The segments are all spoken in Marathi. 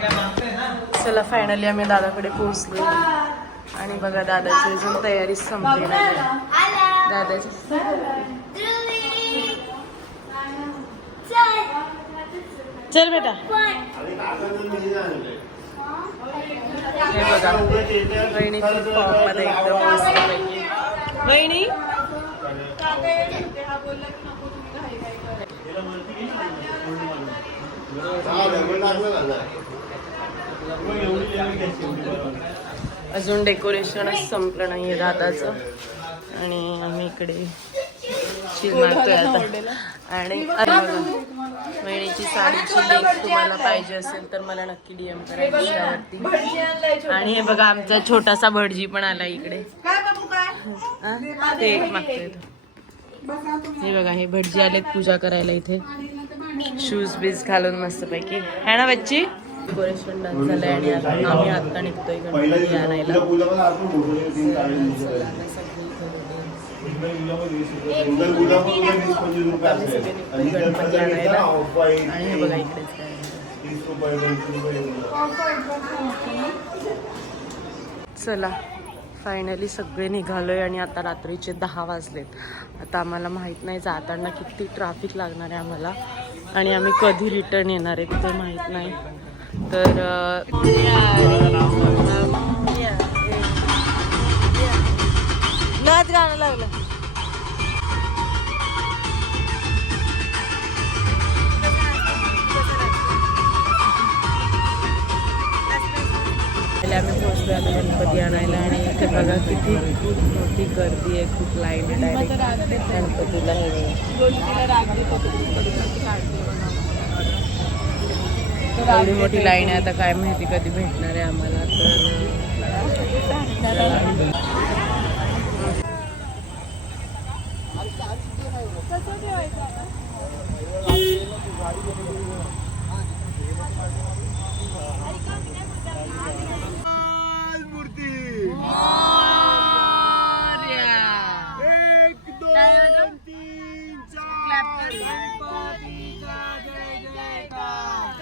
चला फायनली आम्ही दादाकडे पोहोचलो आणि बघा दादाची अजून तयारी संपली नाही. दादाची चल बेटा. हे बघा बहिणी फॉर्ममध्ये एकदम मस्तपैकी. बहिणी अजून डेकोरेशनच संपलं नाहीये दादाचं. आणि आम्ही इकडे मारतोय आता. आणि बहिणीची साडीची लिंक तुम्हाला पाहिजे असेल तर मला नक्की डीएम करा इंस्टावरती आणि हे बघा आमचा छोटासा भटजी पण आला इकडे? ते एक मागतोय. हे बघा हे भटजी आलेत पूजा करायला इथे. शूज बीज घालून मस्तपैकी. है ना बच्ची? डेकोरेशन डन झालंय आणि आता आम्ही आता निघतोय गणपती आणायला. आणि हे बघा इकडेच आहे. चला फायनली सगळे निघालोय आणि आता रात्रीचे दहा वाजलेत. आता आम्हाला माहीत नाही जाताना किती ट्रॅफिक लागणार आहे आम्हाला. आणि आम्ही कधी रिटर्न येणार आहे ते माहीत नाही. तर गाणं लागलं पहिले आम्ही पोहोचलो आता गणपती आणायला आणि इथे बघा किती खूप मोठी गर्दी आहे खूप लाईन डायरेक्ट गणपतीला हे. एवढी मोठी लाईन आहे आता काय माहिती कधी भेटणार आहे आम्हाला तर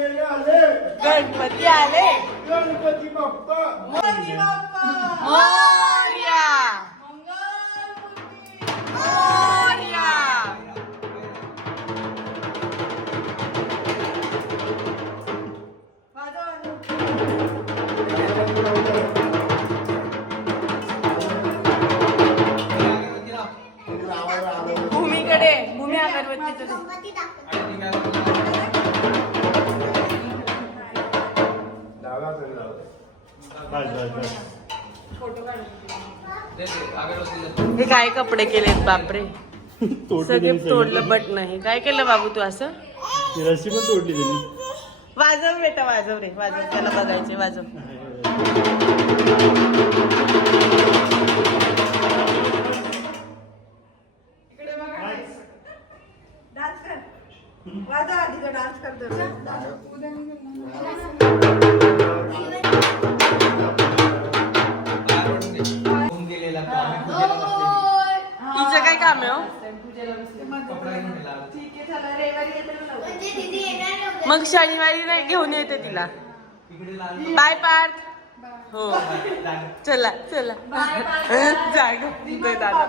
आले आले गणपती आले. गणपती बाप्पा. मोरया. मोरया. भूमीकडे भूमी अगरबत्तीचं डावा हे काय कपडे केलेत बापरे. सगळे तोडलं बट नाही. काय केलं बाबू तू असं? रस्सी पण तोडली वाजव बेटा वाजव रे. वाजव. त्याला बघायचे वाजव. काय काम आहे हो? मग शनिवारी नाही घेऊन येते तिला. बाय पार्थ. हो. चला चला. जाग दादा.